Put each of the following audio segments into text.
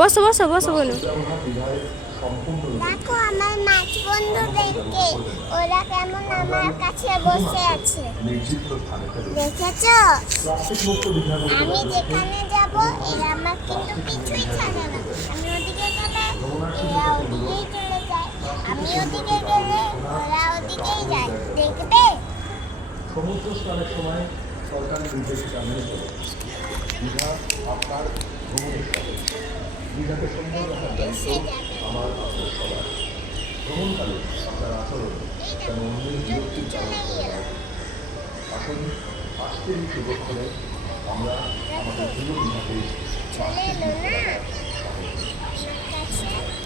বসো বসো বসো বলো। দেখো আমার মাছ বন্ধুদেরকে, ওরা কেমন আমার কাছে বসে আছে দেখেছো? আমি যেখানে যাব এরা আমার কিন্তু পিছুই ছাড়ে না। আমি ওদিকে গেলে এরা ওদিকেই চলে যায়, আমি ওদিকে গেলে ওরা ওদিকেই যায়। দেখবে সমুদ্র স্নানের সময় সরকারি নির্দেশিকা মেনে চলে দীঘা আপনার ভ্রমণের সাথে দীঘাকে সুন্দর রাখার দায়িত্ব আমার আপনার সবার। ভ্রমণকালে আপনার আচরণ যেন অন্যের বিরক্তির কারণ হয়ে যায়। আসুন আজকের এই সুযোগক্ষণে আমরা আমাদের প্রিয় দীঘাতে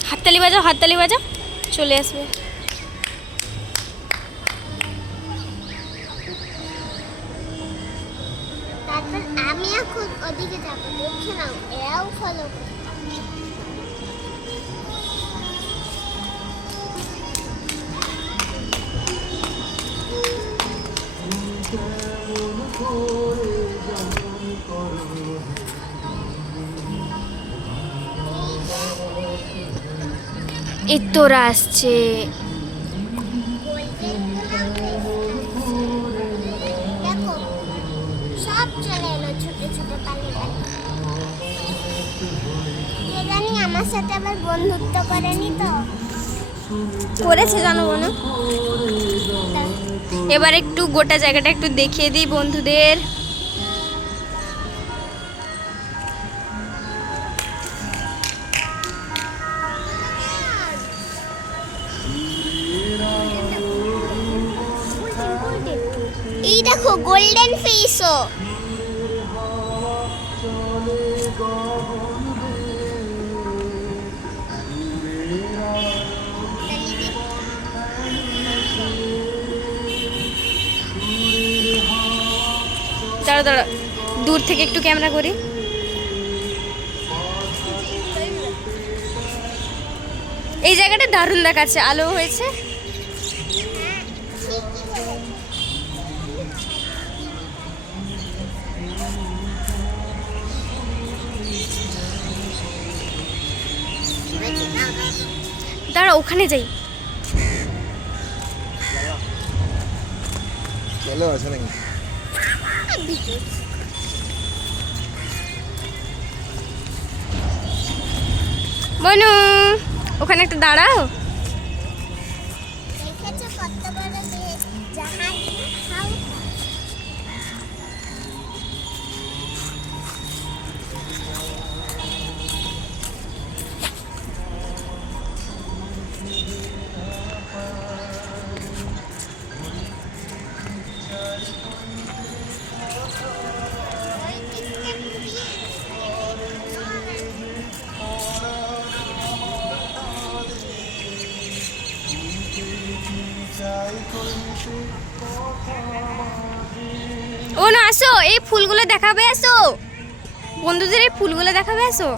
হাততালি বাজাও, হাততালি বাজাও, চলে আসবে। তারপর আমি এখন ওদিকে যাবো, দেখে নাও এরাও ফলো করে। এই তোরা আসছে। দেখো সব চলে এলো ছোট ছোট পালে পালে। কে জানি আমার সাথে আবার বন্ধুত্ব করেনি তো। করেছে জানো বোনো। এবার একটু গোটা জায়গাটা একটু দেখিয়ে দিই বন্ধুদের। এই দেখো গোল্ডেন ফিশও। দাঁড়া দাঁড়া, দূর থেকে একটু ক্যামেরা করি। এই জায়গাটা দারুণ দেখাচ্ছে, আলো হয়েছে। দাঁড়া ওখানে যাই। চলো আছে নাকি বনু ওখানে একটা দাঁড়াও। দেখেছো কত বড় জাহাজ? হাউ ও না আসো, এই ফুলগুলো দেখাবে, আসো বন্ধুদের এই ফুলগুলো দেখাবে, আসো।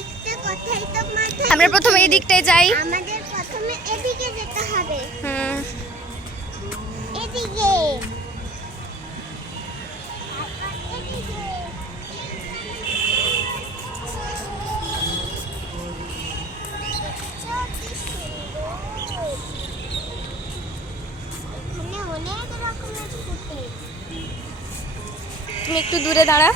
একটা কথাই তো মাথায় আমরা প্রথমে এই দিকটায় যাই। আমাদের প্রথমে এদিকে যেতে হবে। হুম, এদিকে তারপর এদিকে। দেখেছো কি সুন্দর? এখানে অনেক রকমের ফুটে। তুমি একটু দূরে দাঁড়া।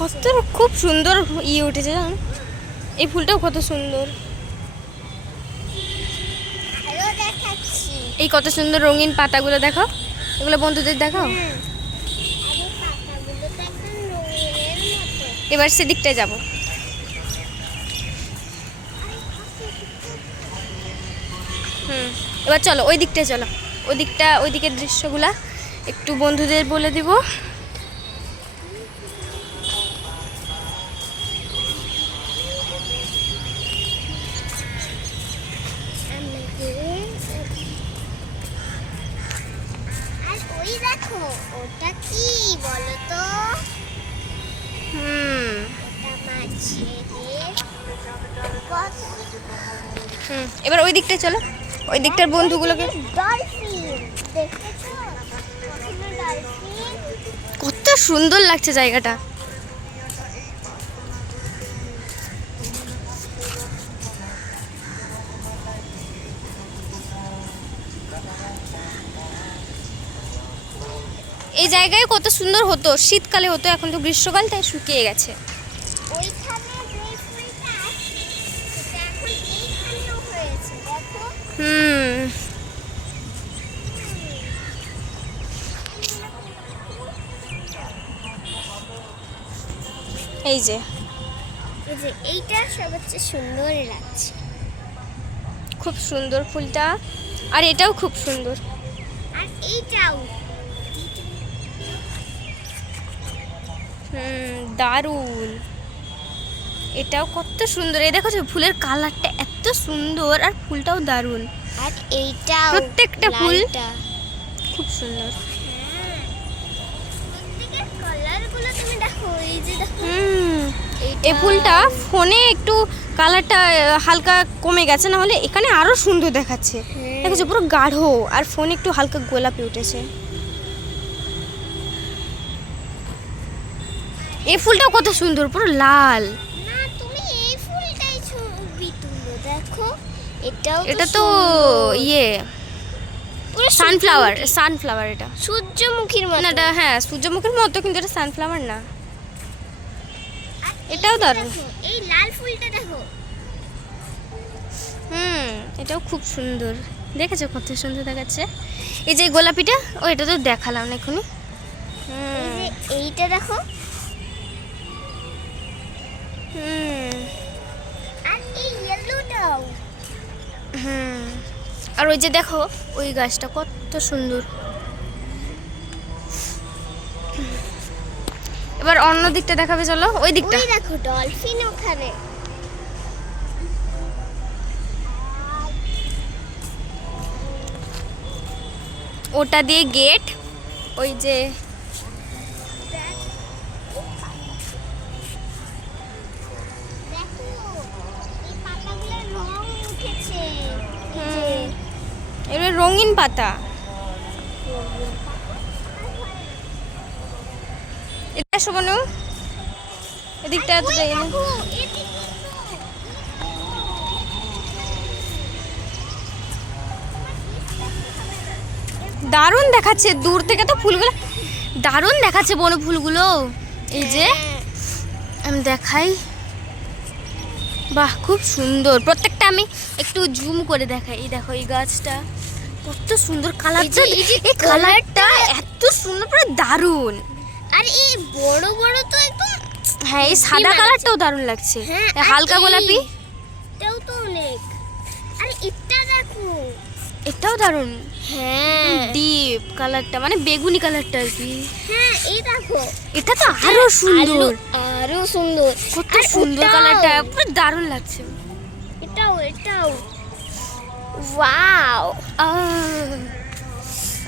কত খুব সুন্দর উঠেছে জানো, এই ফুলটাও কত সুন্দর। এই কত সুন্দর রঙিন পাতাগুলো দেখো, এগুলো বন্ধুদের দেখাও। এবার সেদিকটায় যাব। এবার চলো ওই দিকটায় চলো, ওই দিকের দৃশ্যগুলা একটু বন্ধুদের বলে দিব। আর ওই দেখো ওটা কি বলো তো? এবার ওই দিকটায় চলো, ওই দিকটার বন্ধুগুলোকে। ডলফিন দেখেছো? ওখানে ডলফিন। কত সুন্দর লাগছে জায়গাটা। এই জায়গায় কত সুন্দর হতো, শীতকালে হতো, এখন তো গ্রীষ্মকাল, তাই শুকিয়ে গেছে। ওইখানে যে ফুলটা আছে সেটা এখন এইখানেও হয়েছে দেখো। এই যে এই যে এইটা সবচেয়ে সুন্দর লাগছে। খুব সুন্দর ফুলটা, আর এটাও খুব সুন্দর। আর এইটাও দারুণ, এটাও কত সুন্দর। এই দেখো যে ফুলের কালারটা এত সুন্দর, আর ফুলটাও দারুণ। আর এইটাও প্রত্যেকটা ফুল লালটা। খুব সুন্দর। প্রত্যেকের কালারগুলো তুমি দেখো, এই যে দেখো এই ফুলটা ফোনে একটু কালারটা হালকা কমে গেছে, না হলে এখানে আরো সুন্দর দেখাচ্ছে। দেখো পুরো গাঢ়, আর ফোনে একটু হালকা গোলাপি উঠেছে। এই ফুলটাও কত সুন্দর, পুরো লাল। না তুমি এই ফুলটাই ছবি তুলো দেখো। এটাও এটা তো ইয়ে সানফ্লাওয়ার, সানফ্লাওয়ার এটা। সূর্যমুখীর মতো। না এটা হ্যাঁ সূর্যমুখীর মতো, কিন্তু এটা সানফ্লাওয়ার না। আর এটাও এইটা দারুণ। দেখো, এই লাল ফুলটা দেখো। এটাও খুব সুন্দর। দেখেছো কত সুন্দর দেখাচ্ছে। এই যে গোলাপিটা, ও এটা তো দেখালাম না এখনই। এই যে এইটা দেখো। আর এই ইয়েলোটাও। আর ওই যে দেখো ওই গাছটা কত সুন্দর। এবার অন্য দিকটা দেখাবে, চলো ওই দিকটা। ওই দেখো ডলফিন ওখানে। ওটা দিয়ে গেট, ওই যে দেখো এই পাতাগুলোর রং উঠেছে। এবার রঙিন পাতা। এটা শোনো, এদিকটা তো যাই না। দেখো এদিকে দারুণ দেখাচ্ছে দূর থেকে তো ফুলগুলো, দারুণ দেখাচ্ছে বন ফুলগুলো। এই যে আমি দেখাই, বাহ খুব সুন্দর প্রত্যেকটা। আমি একটু জুম করে দেখাই। এই দেখো এই গাছটা কত সুন্দর, কালারটা এই কালারটা এত সুন্দর, পুরো দারুণ। আর এই বড় বড় তো একদম। হ্যাঁ এই সাদা কালারটাও দারুণ লাগছে, হ্যাঁ, এই হালকা গোলাপি এটাও তো অনেক। আর এটা দেখো, এটাও দারুণ। হ্যাঁ ডিপ কালারটা, মানে বেগুনি কালারটা আর কি। হ্যাঁ এই দেখো, এটা তো আরো সুন্দর, আরো সুন্দর। কত আর সুন্দর ওটাও, কালারটা, পুরো দারুণ লাগছে। এটাও ওয়াও।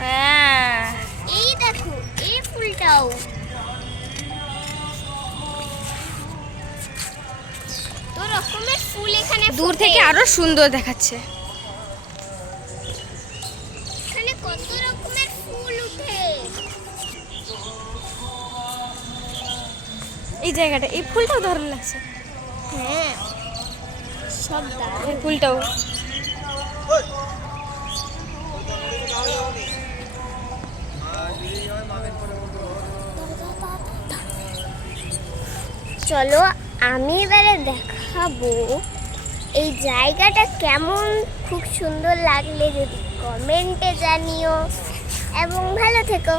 হ্যাঁ এই দেখো এই ফুলটাও। তো রকমের ফুল এখানে দূর ফোটে। থেকে আরো সুন্দর দেখাচ্ছে। এখানে কত রকমের ফুল উঠে। এই জায়গাটা, এই ফুলটাও দারুণ লাগছে। হ্যাঁ সব দারুণ। এই ফুলটাও চলো আমি এবারে দেখাবো এই জায়গাটা কেমন। খুব সুন্দর লাগলে যদি কমেন্টে জানিও, এবং ভালো থেকো।